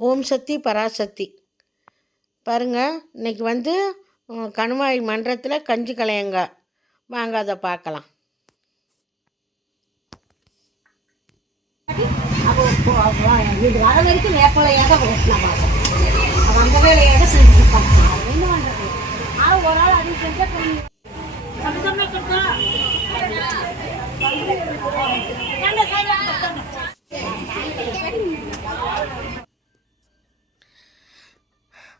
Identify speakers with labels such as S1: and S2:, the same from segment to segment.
S1: ஓம் சக்தி பராசக்தி பாருங்கள் இன்னைக்கு வந்து உம், கணுவாய் மன்றத்தில் கஞ்சி கலையங்க வாங்க அதை பார்க்கலாம்
S2: வரைக்கும் வேப்பிலையாக அந்த வேலையாக செஞ்சுட்டு இருப்பான் அவன் என்ன பண்றது ஆனா ஒரு ஆள் அது செஞ்சா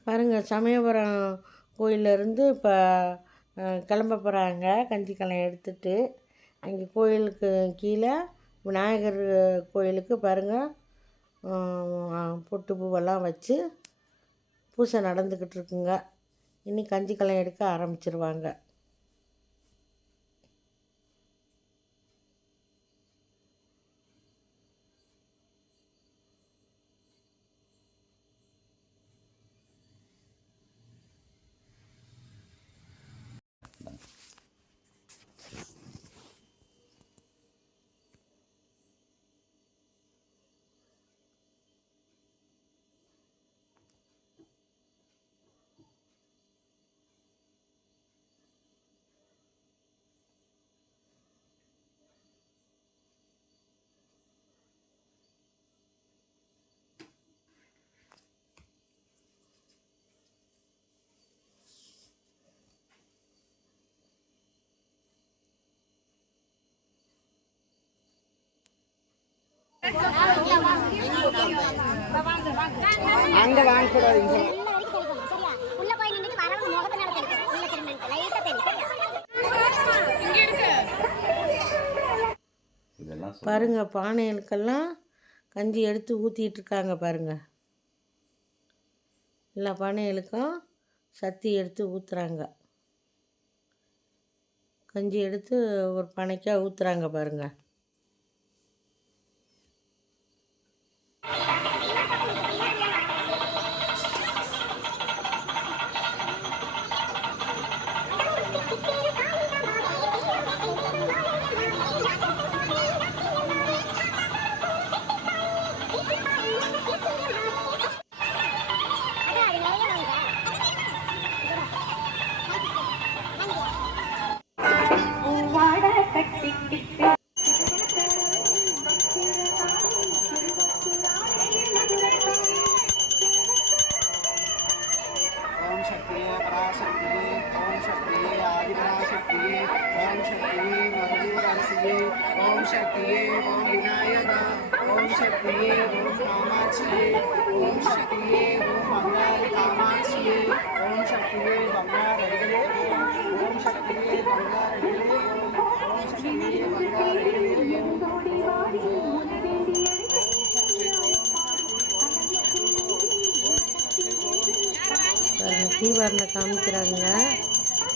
S1: பாருங்கள் சமயபுரம் கோயிலேருந்து இப்போ கிளம்ப போகிறாங்க கஞ்சி எடுத்துட்டு அங்கே கோயிலுக்கு கீழே விநாயகர் கோயிலுக்கு பாருங்கள் பொட்டு பூவெல்லாம் வச்சு பூஜை நடந்துக்கிட்டு இருக்குங்க. இனி கஞ்சி எடுக்க ஆரம்பிச்சிருவாங்க.
S3: உள்ள போய் நின்று வரவங்க முகத்தை மேல தெரியும் உள்ள திரும்ப லைட்டா தெரியும் சரியா?
S4: இதெல்லாம் சொல்லி
S1: பாருங்க பானைகளுக்கெல்லாம் கஞ்சி எடுத்து ஊற்றிட்டு இருக்காங்க பாருங்க. எல்லா பானைகளுக்கும் சத்தி எடுத்து ஊற்றுறாங்க கஞ்சி எடுத்து ஒரு பானைக்கா ஊற்றுறாங்க பாருங்க. பாருங்க காமிக்கிறாங்க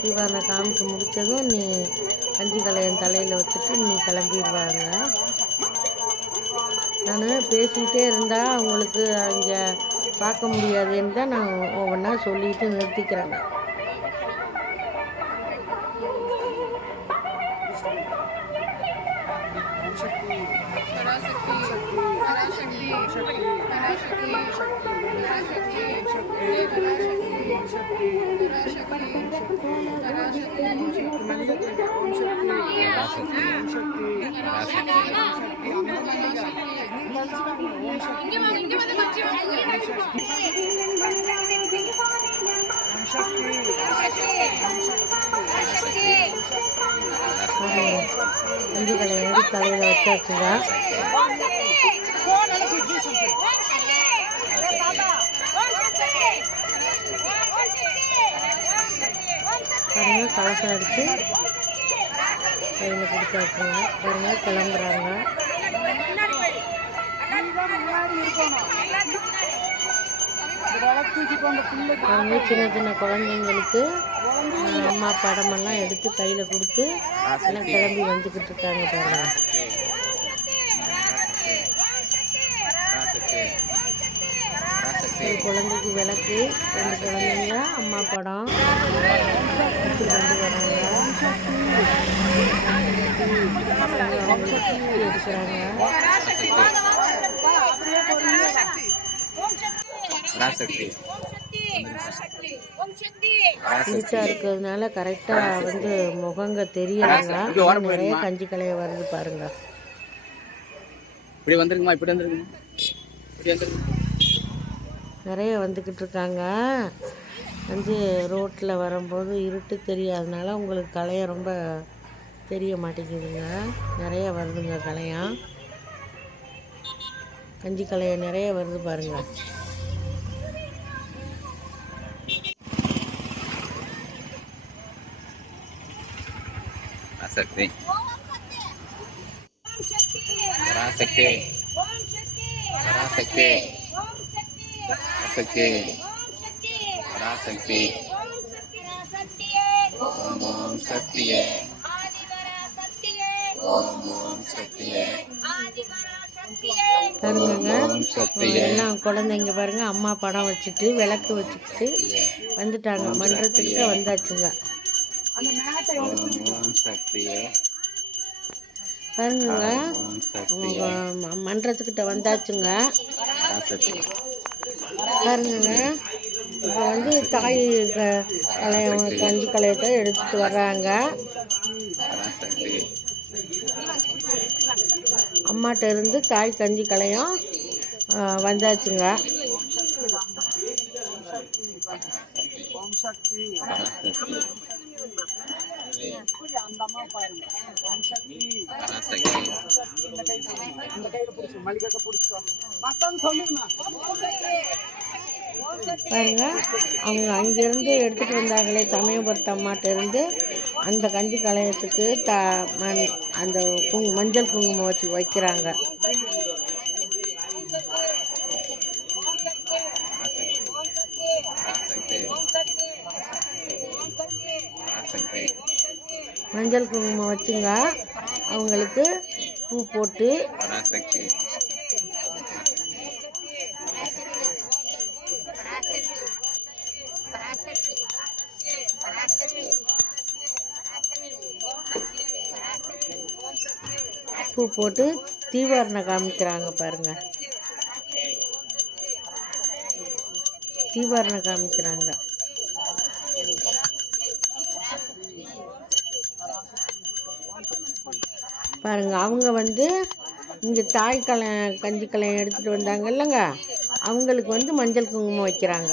S1: தீவாரணை காமிச்சு முடித்ததும் நீ கஞ்சி கலையன் தலையில் வச்சுட்டு நீ கிளம்பிடுவாங்க. நான் பேசிக்கிட்டே இருந்தால் அவங்களுக்கு அங்கே பார்க்க முடியாதுன்னு தான் நான் ஒவ்வொன்றா சொல்லிட்டு நிறுத்திக்கிறேங்க கஞ்சி கலையை தலையில் வச்சாச்சுங்க பாருங்க கலசம் எடுத்து கையில் ஒரு நாள் கிளம்புறாங்க. அவங்க சின்ன சின்ன குழந்தைங்களுக்கு அம்மா படமெல்லாம் எடுத்து கையில் கொடுத்து எல்லாம் கிளம்பி வந்துக்கிட்டு இருக்காங்க பாருங்க. ஒரு
S5: குழந்தைக்கு விளக்கு ரெண்டு குழந்தைங்க அம்மா படம். வச்சு கொண்டு வராங்க எடுக்கிறாங்க. இருட்டாக இருக்கிறதுனால கரெக்டாக வந்து முகங்க தெரியலைங்க நிறைய கஞ்சி கலைய வருது பாருங்க.
S4: இப்படி வந்துருங்கம்மா இப்படி வந்துருங்க
S5: நிறைய வந்துக்கிட்டு இருக்காங்க. வந்து ரோட்டில் வரும்போது இருட்டு தெரியாதனால உங்களுக்கு கலையம் ரொம்ப தெரிய மாட்டேங்குதுங்க. நிறைய வருதுங்க கலையம் கஞ்சி கலையம் நிறைய வருது பாருங்க.
S4: பராசக்தி பராசக்தி பராசக்தி பராசக்தி பராசக்தி ஓம் ஓம் சக்தியே. ஓம் ஓம் சக்தியே. சக்தியே.
S5: எல்லாம் குழந்தைங்க பாருங்க. அம்மா படம் வச்சுட்டு விளக்கு வச்சுக்கிட்டு வந்துட்டாங்க. மன்றத்துக்கிட்ட வந்தாச்சுங்க. ம- மன்றத்துக்கிட்ட வந்தாச்சுங்க. பாருங்கங்க. இப்போ வந்து தாய் க- கலையம் கஞ்சி கலையத்தை எடுத்துட்டு வர்றாங்க. அம்மாட்ட இருந்து காய் கஞ்சி களையும் வந்தாச்சுங்க.
S4: பராசக்தி
S1: மல்லிகை பிடிச்சிக்கோ. சொல்லுங்கம்மா
S5: பாருங்க. அவங்க அங்கேருந்து எடுத்துகிட்டு வந்தாங்களே சமயபுரத்து அம்மாட்டேருந்து அந்த கஞ்சி கலையத்துக்கு த மண் அந்த குங் மஞ்சள் குங்குமம் வச்சு வைக்கிறாங்க. மஞ்சள் குங்குமம் வச்சுங்க. அவங்களுக்கு பூ போட்டு பூ போட்டு தீவாரணம் காமிக்கிறாங்க பாருங்க. தீவாரணம் காமிக்கிறாங்க. பாருங்க அவங்க வந்து இங்கே தாய் கலை கஞ்சி கலையம் எடுத்துகிட்டு வந்தாங்க இல்லைங்க. அவங்களுக்கு வந்து மஞ்சள் குங்குமம் வைக்கிறாங்க.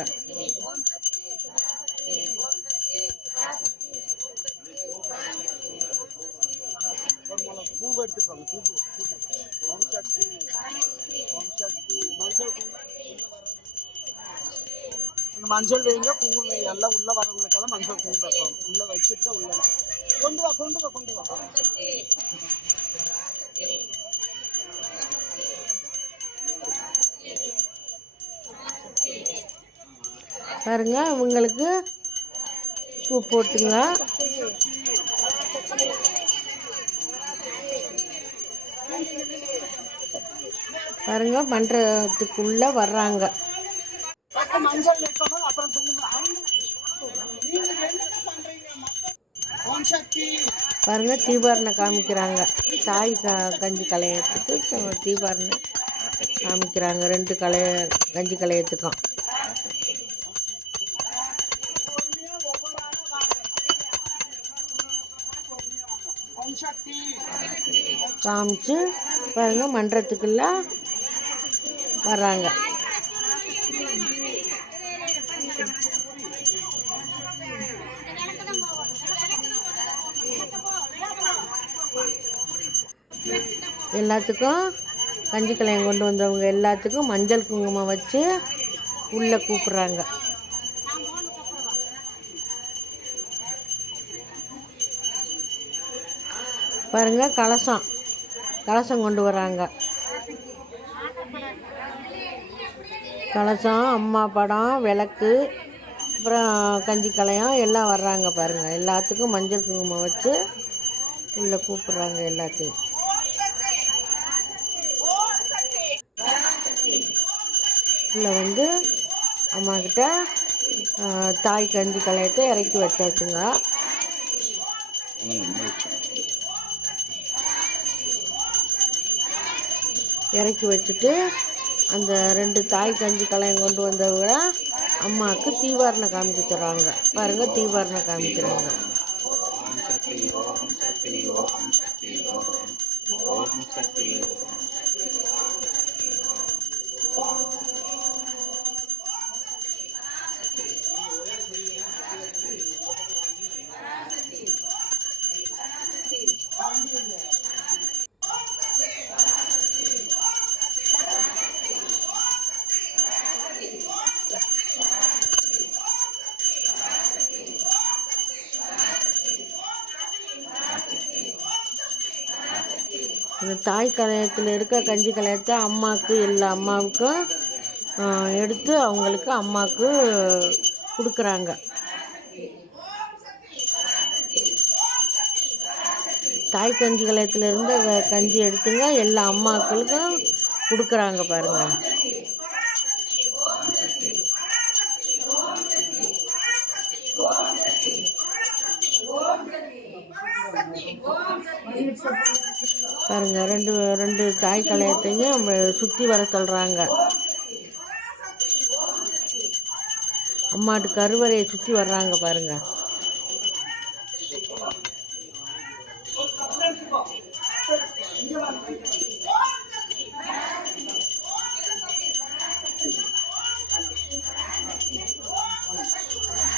S1: மஞ்சள் வைங்க குங்குமம் வைங்க எல்லாம் உள்ள வரவங்களுக்கெல்லாம் மஞ்சள் குங்குமம் வைக்கணும். உள்ள வச்சுட்டு தான் உள்ள. கொண்டு வா கொண்டு வா கொண்டு வா.
S5: பாருங்க அவங்களுக்கு பூ போட்டுங்க. பாருங்க மன்றத்துக்குள்ள வர்றாங்க.
S1: மஞ்சள் வைக்கணும் அப்புறம் குங்குமம் அவங்க நீங்க என்ன பண்றீங்க ஓம் சக்தி
S5: பாருங்க தீபாரணை காமிக்கிறாங்க. தாய் க கஞ்சி கலையத்துக்கு ச- தீபாரணை காமிக்கிறாங்க. ரெண்டு கலைய கஞ்சி கலையத்துக்கும். காமிச்சு பாருங்க மன்றத்துக்குள்ள வர்றாங்க. எல்லாத்துக்கும் கஞ்சி கலையம் கொண்டு வந்தவங்க எல்லாத்துக்கும் மஞ்சள் குங்குமம் வச்சு உள்ளே கூப்பிட்றாங்க. பாருங்க கலசம். கலசம் கொண்டு வராங்க கலசம் அம்மா படம் விளக்கு அப்புறம் கஞ்சி கலையம் எல்லாம் வர்றாங்க பாருங்க. எல்லாத்துக்கும் மஞ்சள் குங்குமம் வச்சு உள்ளே கூப்பிட்றாங்க எல்லாத்தையும். உள்ளே வந்து அம்மாக்கிட்ட தாய் கஞ்சி கலையத்தை இறக்கி வச்சாச்சுங்க. இறக்கி வச்சுட்டு அந்த ரெண்டு தாய் கஞ்சி கலையம் கொண்டு வந்தவங்க அம்மாவுக்கு தீவாரணம் காமிச்சு தர்றாங்க பாருங்கள் தீவாரணம் காமிக்கிறாங்க. தாய் கலையத்தில் இருக்க கஞ்சி கலையத்தை அம்மாவுக்கு எல்லா அம்மாவுக்கும் எடுத்து அவங்களுக்கு அம்மாவுக்கு கொடுக்குறாங்க. தாய் கஞ்சி கலையத்தில் இருந்து கஞ்சி எடுத்துங்க எல்லா அம்மாக்களுக்கும் கொடுக்குறாங்க பாருங்கள் பாருங்க ரெண்டு ரெண்டு தாய் கலையத்தையும் சுற்றி வர சொல்கிறாங்க அம்மாட்டு கருவறையை சுற்றி வர்றாங்க பாருங்க.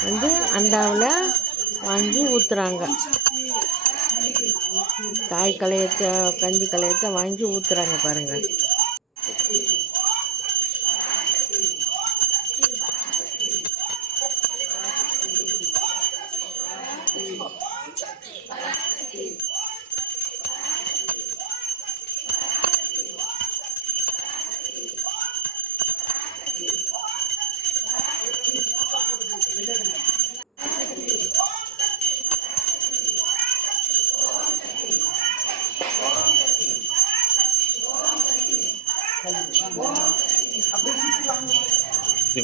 S5: வந்து அண்டாவில் வாங்கி ஊற்றுறாங்க தாய் கலையத்தை கஞ்சி கலையத்தை வாங்கி ஊற்றுறாங்க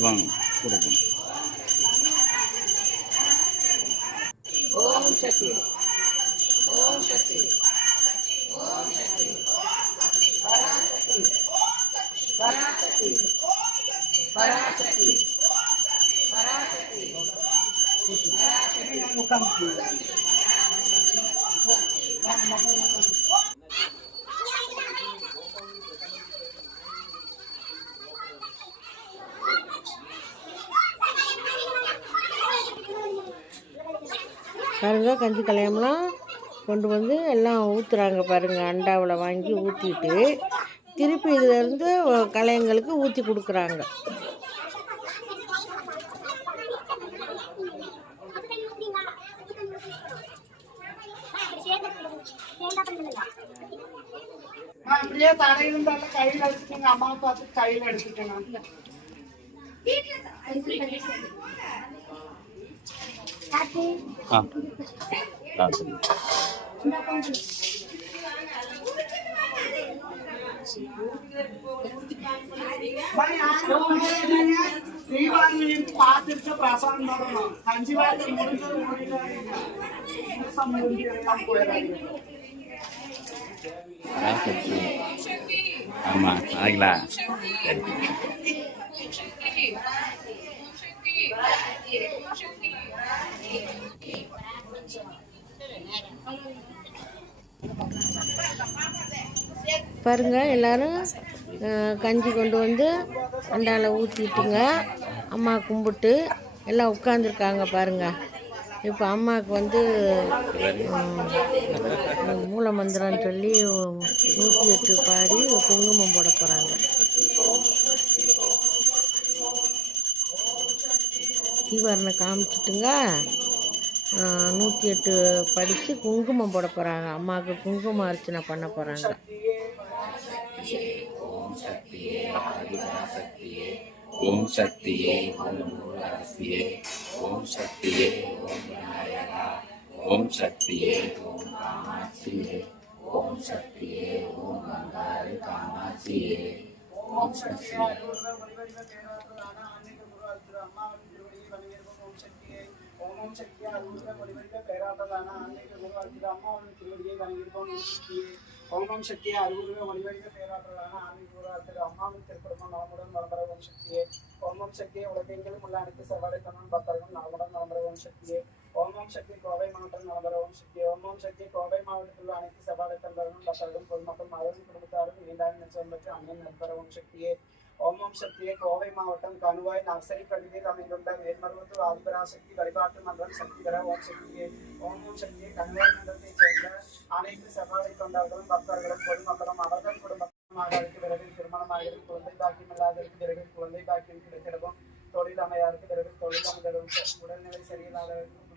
S5: பாருங்க
S4: சரி வாங்க கொடுப்போம்
S5: பாருங்க கஞ்சி கலையம்லாம் கொண்டு வந்து எல்லாம் ஊற்றுறாங்க பாருங்க அண்டாவில் வாங்கி ஊற்றிட்டு திருப்பி இதுலேருந்து கலையங்களுக்கு ஊற்றி கொடுக்குறாங்க.
S1: கையில் எடுத்துக்கோங்க அம்மா பார்த்து கையில் எடுத்துக்கோங்க
S4: ஆ ஆ சரி
S1: தீபாவளி பார்த்துட்டு பிரசாதம் தரணும் கஞ்சி வேலை முடிஞ்சது முடியல முழுசா முடிஞ்சு எல்லாம் போயிடாது
S4: பராசக்தி ஆமாம் ஆகிங்களா சரி
S5: பாருங்க எல்லாரும் கஞ்சி கொண்டு வந்து அண்டாவில் ஊற்றிட்டுங்க அம்மா கும்பிட்டு எல்லாம் உட்காந்துருக்காங்க பாருங்க. இப்போ அம்மாவுக்கு வந்து மூலமந்திரம் மூல மந்திரம்னு சொல்லி நூற்றி எட்டு பாடி குங்குமம் போட போகிறாங்க தீவாரனை காமிச்சிட்டுங்க. நூற்றி எட்டு படித்து குங்குமம் போட போகிறாங்க அம்மாவுக்கு குங்குமம் அர்ச்சனை பண்ண போகிறாங்க
S4: ஓம் சக்தியே ஆதிபராசக்தியே ஓம் சக்தியே ஓம் மூலரசியே ஓம் சக்தியே ஓம் விநாயகா. ஓம் சக்தியே ஓம் காமாட்சியே. ஓம் சக்தியே ஓம் கங்காரி காமாட்சியே. ஓம் சக்தியே.
S1: ஓமம் சக்தியா ரூப கொடிவெளிக்க பேராட்டதான ஆன்மீக குருவாக்கிய அம்மாவின் திருவடியை வணங்கிருப்போம் ஓமம் சக்தியா அறிவுருவ ஒளிவழிக்க பேராற்றலான ஆன்மீக குருவாக்கிய அம்மாவின் திருக்குடும்பம் நலமுடன் வளம்பர ஓம் சக்தியே ஓமம் சக்தியை உலகெங்கிலும் உள்ள அனைத்து செவ்வாய்க்கணும் பக்தர்களும் நலமுடன் வளம்பர ஓம் சக்தியே ஓமம் சக்தி கோவை மாவட்டம் நலம்பர ஓம் சக்தி ஓமம் சக்தி கோவை மாவட்டத்தில் அனைத்து செவ்வாய்க்கணர்களும் பக்தர்களும் பொதுமக்கள் மகளிர் குடும்பத்தாரும் இரண்டாயிரம் லட்சம் பெற்று அண்ணன் நண்பர ஓம் சக்தியே ஓமம் சக்தியை கோவை மாவட்டம் கணுவாய் நர்சரி பகுதியில் அமைந்துள்ள மேல்மருவத்தூர் ஆதிபராசக்தி வழிபாட்டு மன்றம் சக்திகர ஓம் சக்தியை. ஓமம் சக்தியை கணுவாய் மன்றத்தைச் சேர்ந்த அனைத்து செவ்வாடை தொண்டர்களும் பக்தர்களும் பொதுமக்களும் அவர்கள் குடும்பமாகருக்கு விரைவில் திருமணமாகிறது. குழந்தை பாக்கியம் இல்லாதவருக்கு விரைவில் குழந்தை பாக்கியம் கிடைக்கிறதும் தொழில் அமையாருக்கு விரைவில் தொழில் அமைந்ததும் உடல்நிலை சரியில்லாதவருக்கு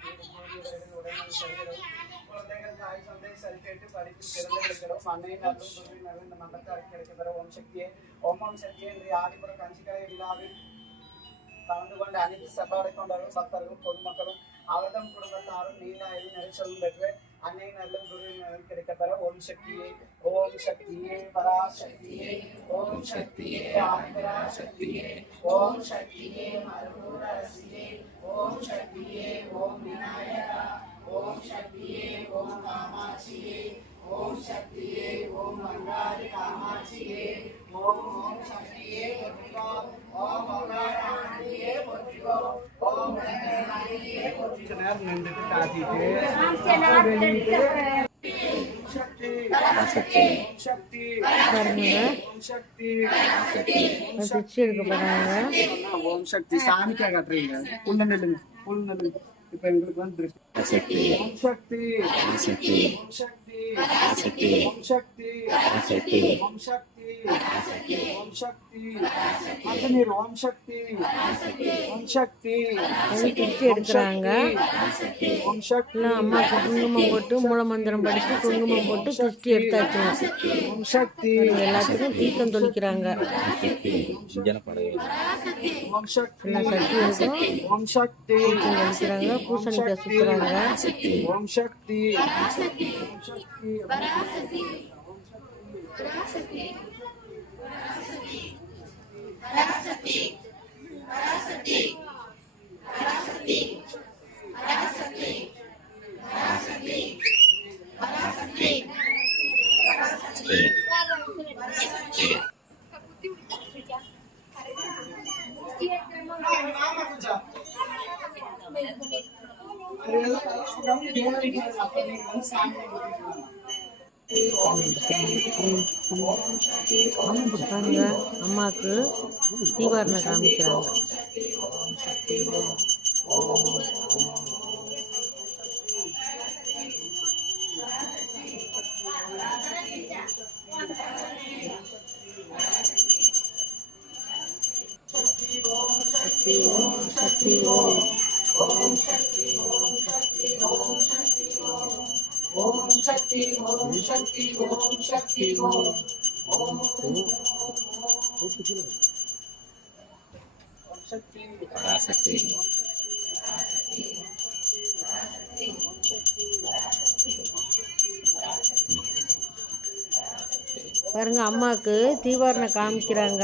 S1: கலந்து கொண்டு அனைத்து செவ்வாடை கொண்டவர்கள் பக்தர்களும் பொதுமக்களும் அவர்தம் குடும்பத்தாரும் நீண்டாயிரம் நெரிசலும் பெற்று ओम शक्ति ओम शक्ति परा शक्ति ओम शक्ति आग्रा शक्ति ओम शक्ति मरभूरसिये ओम शक्ति ओम विनायक, ओम शक्ति ओम कामाक्षिये ஓம் சக்தியே ஓம் அங்காரி காமாட்சியே ஓம் ஓம் சக்தியே ஒற்றிகோ. ஓம் மகாராணியே ஒற்றிகோ. ஓம் நகரநாயகியே ஒற்றிகோ. நேரம் நின்றுட்டு காத்திட்டு
S5: பிச்சு எடுக்க
S1: ஓம் சக்தி சாமிக்கா காட்டுறீங்க புண்ணு நெல்லுங்க புண்ணு இப்ப எங்களுக்கு வந்து
S4: சக்தி
S1: சக்தி
S4: சக்தி.
S1: சக்தி.
S4: சக்தி
S1: ஓம் சக்தி
S4: சக்தி
S1: ஓம் சக்தி ஓம் சக்தி மத்த நீர் ஓம் சக்தி ஓம் சக்தி
S5: பிச்சு எடுக்கிறாங்க
S1: ஓம் சக்தி
S5: அம்மாவுக்கு குங்குமம் போட்டு மூலமந்திரம் படித்து குங்குமம் போட்டு திருஷ்டி எடுத்தாச்சுங்க
S1: ஓம் சக்தி
S5: எல்லாத்துக்கும் தீர்த்தம் தொளிக்கிறாங்க.
S4: சக்தி
S1: ஓம் சக்தி
S5: எல்லாம் சக்தி இருக்கும்.
S1: ஓம் சக்தி
S5: தீர்த்தம் தொளிக்கிறாங்க பூசணிக்காய் சுற்றுறாங்க
S1: ஓம் சக்தி ஓம் சக்தி நாம
S5: பாருங்க அம்மாவுக்கு தீபாரணை காமிக்கிறாங்க சக்தி ஓம் சக்தி ஓம் பாருங்க அம்மாவுக்கு தீவாரணை காமிக்கிறாங்க.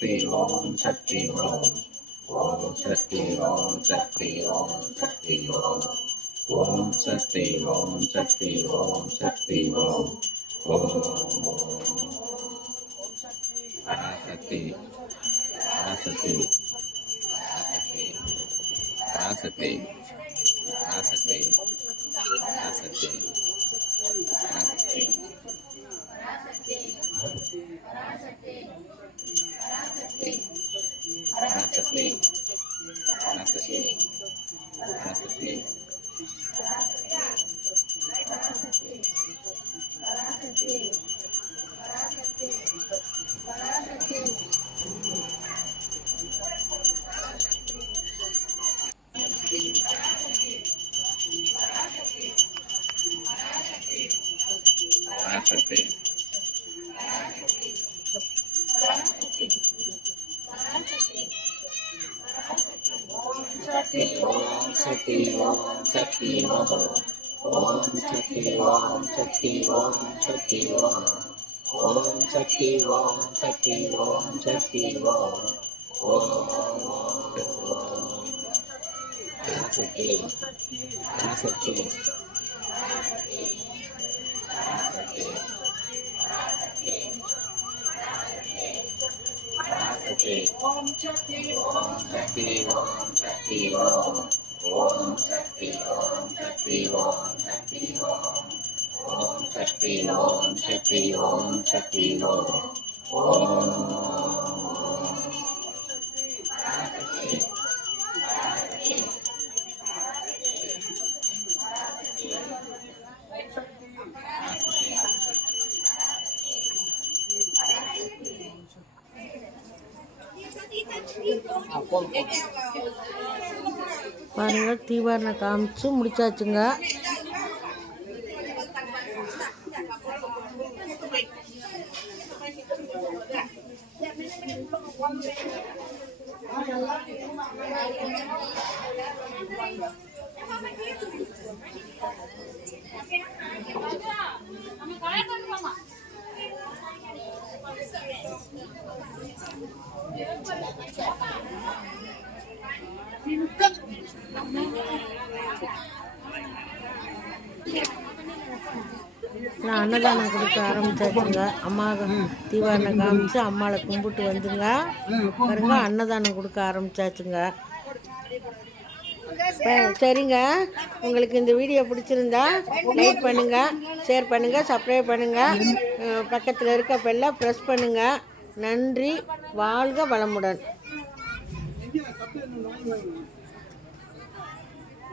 S4: शक्ति ओम शक्ति ओम ओम शक्ति ओम शक्ति ओम शक्ति ओम ओम शक्ति ओम शक्ति ओम शक्ति ओम ओम पराशक्ति पराशक्ति पराशक्ति पराशक्ति पराशक्ति ஓம் சக்தி ஓம் சக்தி ஓம் ஓம் சக்தி ஓம் சக்தி ஓம் சக்தி ஓம் ஓம் சக்தி ஓம் சக்தி ஓம் சக்தி ஓம் ஓம் பராசக்தி பராசக்தி பராசக்தி
S1: ஓம் சக்தி ஓம்
S4: சக்தி ஓம் சக்தி ஓம் ஓம் சக்தி ஓம் சக்தி ஓம் சக்தி ஓம் ஓம் சக்தி ஓம் சக்தி ஓம் சக்தி ஓம் ஓம்
S5: அழகாக தீபாரணை காமிச்சு முடிச்சாச்சுங்க. நான் அன்னதானம் கொடுக்க ஆரம்பிச்சாச்சுங்க. அம்மா தீபாரணை காமிச்சு அம்மாவை கும்பிட்டு வந்துங்க பாருங்க அன்னதானம் கொடுக்க ஆரம்பிச்சாச்சுங்க. சரிங்க. உங்களுக்கு இந்த வீடியோ பிடிச்சிருந்தா லைக் பண்ணுங்க ஷேர் பண்ணுங்க சப்ஸ்கிரைப் பண்ணுங்க. பக்கத்தில் இருக்க பெல்ல ப்ரெஸ் பண்ணுங்க. நன்றி வாழ்க வளமுடன்.